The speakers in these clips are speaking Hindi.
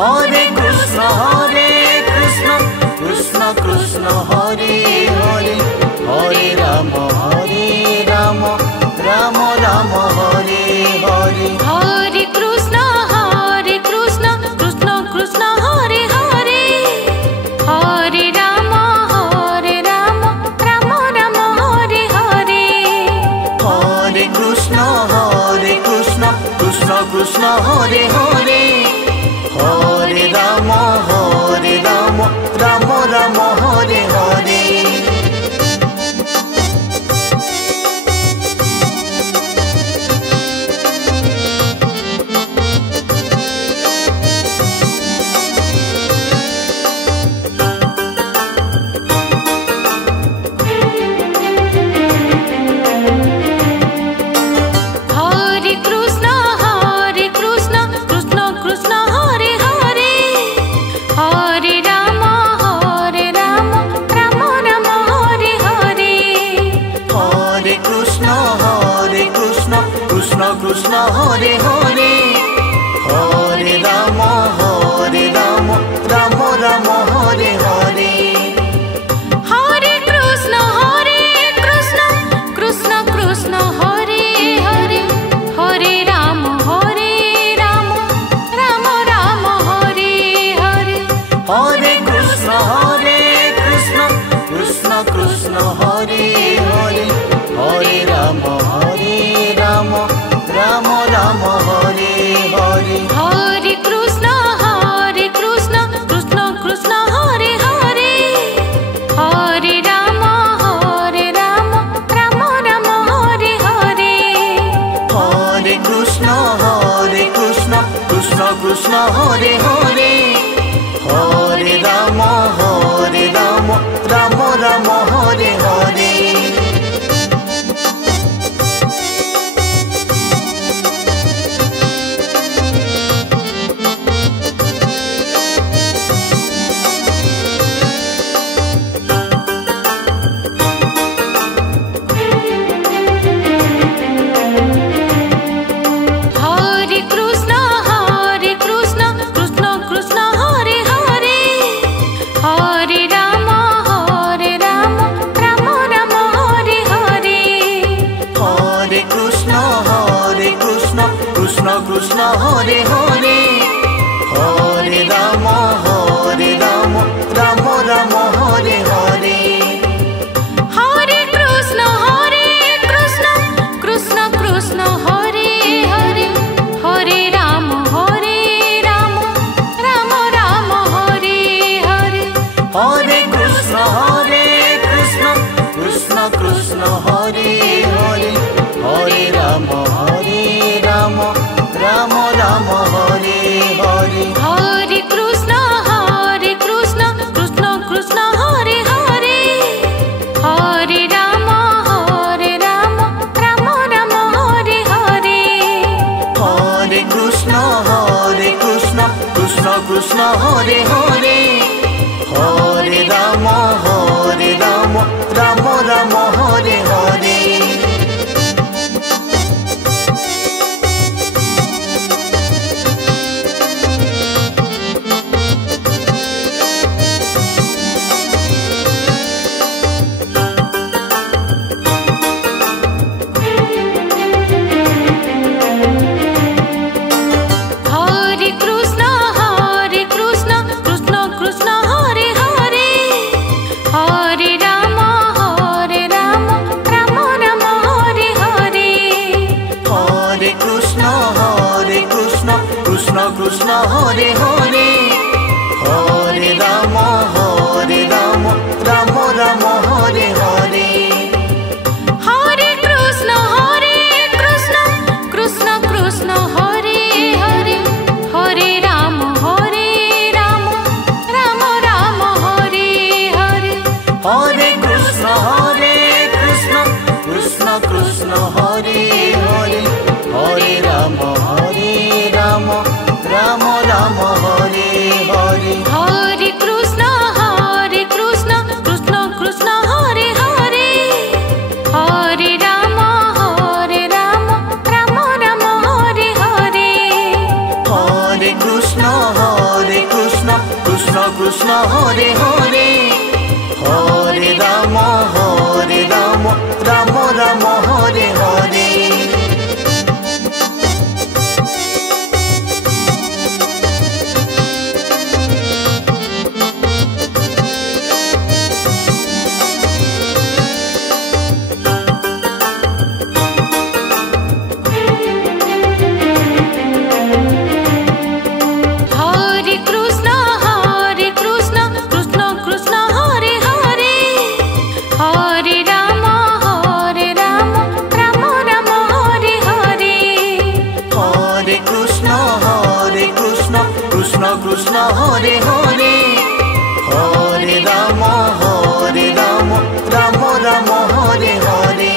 Hare Krishna, Krishna Krishna, Hare Hare, Hare Rama, Rama Rama, Hare Hare. Hare Krishna, Krishna Krishna, Hare Hare, Hare Rama, Rama Rama, Hare Hare. Hare Krishna, Krishna Krishna, Hare Hare, Hare Rama, Rama Rama, Hare Hare. Krishna Hare Hare, Hare Rama, Rama Rama, Hare Hare. Hare Krishna, Krishna Krishna, Hare Hare, Hare Rama, Rama Rama, Hare Hare. Hare Krishna, Krishna Krishna, Hare Hare, Hare Rama, Rama Rama, Hare Hare. Hare Krishna, Krishna Krishna, Hare Hare, Hare Rama, Rama Rama, Hare Hare. Hare Krishna, Krishna Krishna, Hare Hare, Hare Rama, Rama Rama, Hare Hare. Krishna Krishna, Hare Hare, Hare Rama, Rama Rama, Hare Hare. Hare Krishna, Krishna Krishna, Hare Hare, Hare Rama, Rama Rama, Hare Hare. Hare Krishna, Krishna Krishna, Hare Hare, Hare Rama, Rama Rama, Hare Hare. Hare Krishna, Krishna Krishna, Hare Hare, Hare Rama, Rama Rama, Hare Hare. Hare Krishna, Krishna Krishna, Hare Hare, Hare Rama, Rama Rama, Hare Hare. Krishna Hare Hare, Hare Rama, Rama Rama, Hare Hare. Hare Krishna, Krishna Krishna, Hare Hare, Hare Rama, Rama Rama, Hare Hare. Hare Krishna, Krishna Krishna, Hare Hare, Hare Rama, Rama Rama, Hare Hare. Hare Krishna, Krishna Krishna, Hare Hare, Hare Rama, Rama Rama, Hare Hare. Hare Krishna, Krishna Krishna Hare Hare Hare Ram Ram Ram Hare Hare Krishna Hare Hare Hare Ram Ram Ram Hare Hare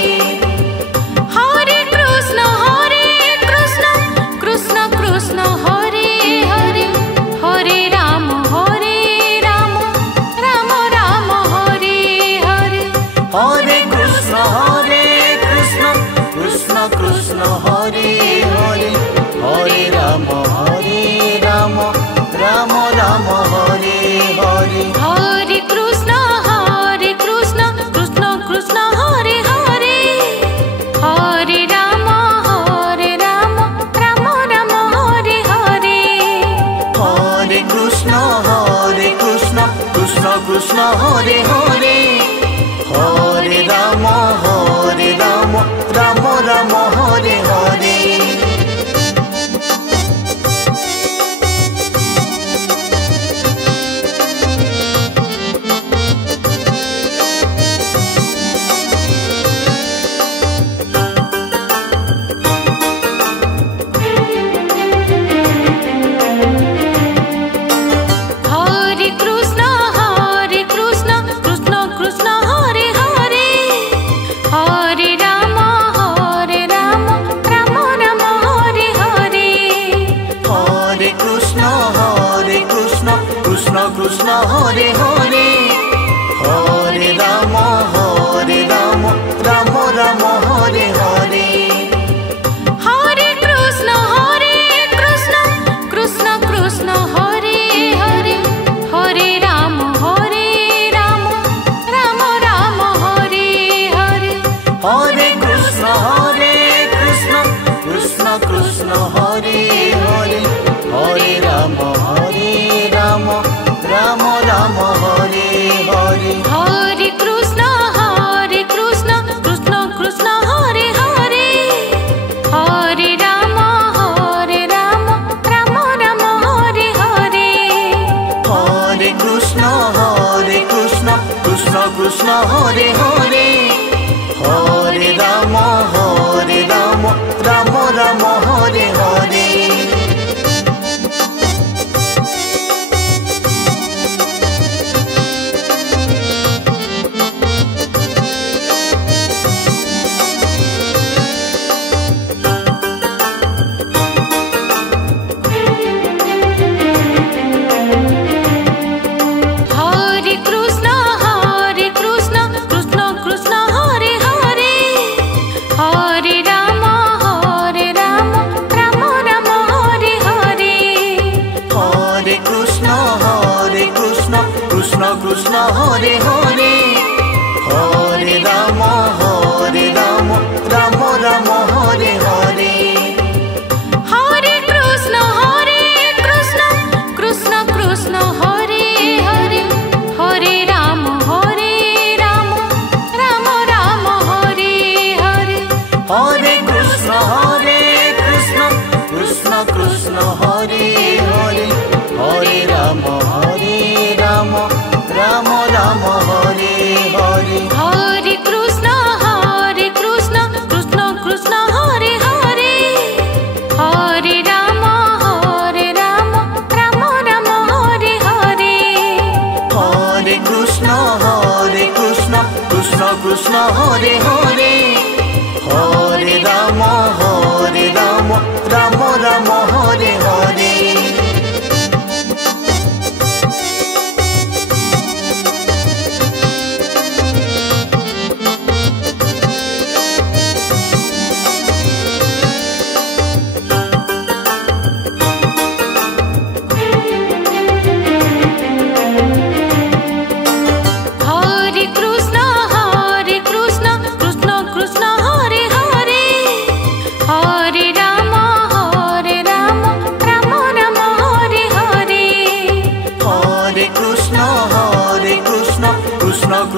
Hare Krishna Krishna Krishna Hare Hare Hare Ram Ram Ram Hare Hare Hare Krishna Krishna Krishna Hare Hare Hare Ram Ram Ram Hare Hare Hare Krishna Krishna Krishna Hare Hare Hare Ram Ram Ram Hare Hare Hare Krishna Krishna Krishna Hare Hare Hare Ram Ram Hare Hare Krishna Hare Hare Hare Ram Ram Hare Hare Hare Krishna Krishna Krishna Hare Hare Hare Ram Ram Ram Hare Hare Hare Krishna Krishna Krishna Hare Hare Hare Ram Ram Ram Hare Hare Hare Krishna Krishna Krishna Hare Hare Hare Ram Ram Ram Hare Hare Hare Krishna Krishna Krishna Hare Hare Hare Ram Ram Hare Hare Krishna Hare Hare Hare Ram Ram Hare Hare Hare Krishna Krishna Krishna Hare Hare Hare Ram Ram Hare Hare Hare Krishna Krishna Krishna Hare Hare Hare Ram Ram Ram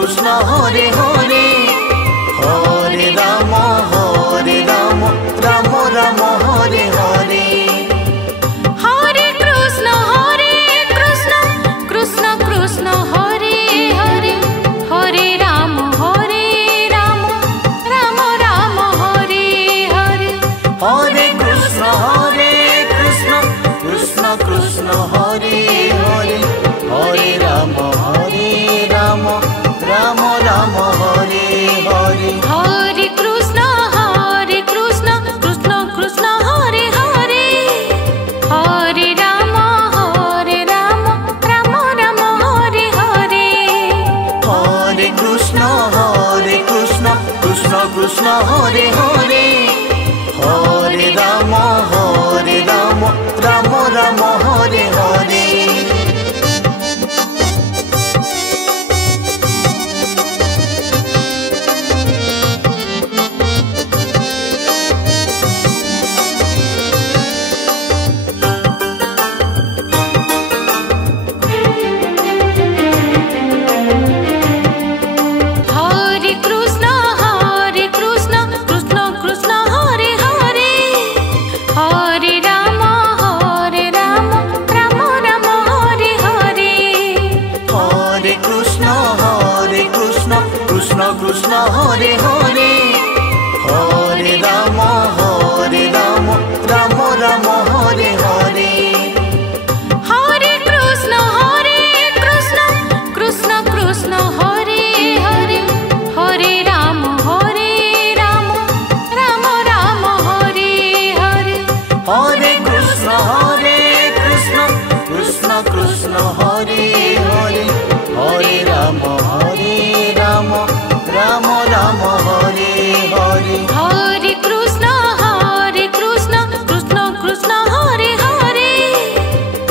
Krishna Hare Hare Hare Ram Ram Ram Hare Hare Hare Krishna Krishna Krishna Hare Hare Hare Ram Ram Ram Hare Hare Hare Krishna Krishna Krishna Hare Hare Hare Ram Ram Ram Hare Hare Hare Krishna Krishna Krishna Hare Hare Hare Ram Ram Ram Hare Hare Hare Krishna Krishna Krishna Hare Hare Hare Ram Ram Ram Hare Hare Hare Krishna Krishna Krishna Hare Hare Hare Ram Ram Ram Hare Hare Hare Krishna Krishna Krishna Hare Hare Hare Ram Ram Ram Hare Hare Hare Krishna Krishna Krishna Hare Hare Hare Ram Ram Ram Hare Hare Hare Krishna Krishna Krishna Hare Hare Hare Ram Ram Ram Hare Hare Hare Krishna Krishna Krishna Hare Hare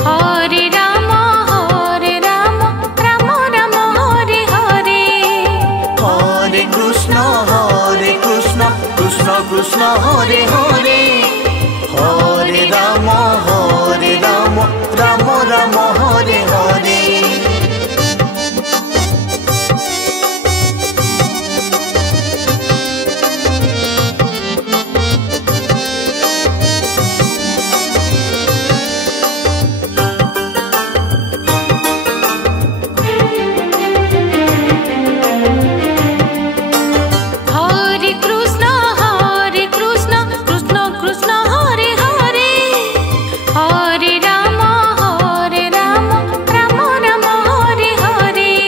Hare Ram Ram Ram Hare Hare Hare Krishna Krishna Krishna Hare Hare Hare Ram Ram Hare Hare Hare Krishna Krishna Krishna Hare Hare Hare Ram Ram Ram Hare Hare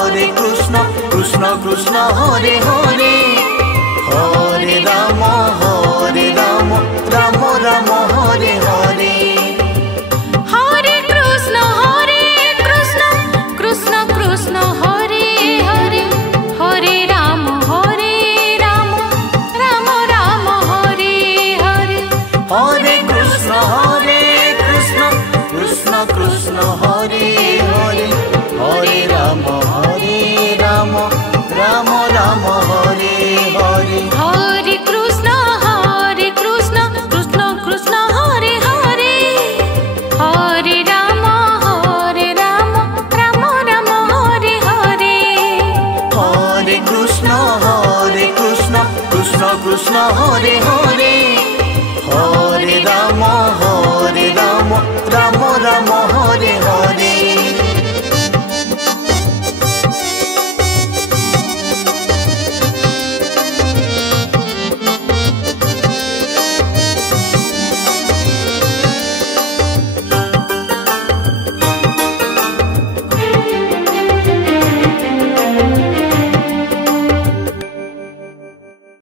Hare Krishna Krishna Krishna Hare Hare Hare Ram Ram Hare Hare Hare Krishna Krishna Krishna Hare Hare Hare Ram Ram Ram Hare Hare Hare Krishna Krishna Krishna Hare Hare Hare Ram Ram Ram Hare Hare Hare Krishna Krishna Krishna Hare Hare Hare Ram Ram Ram Hare Hare Hare Krishna Krishna Krishna Hare Hare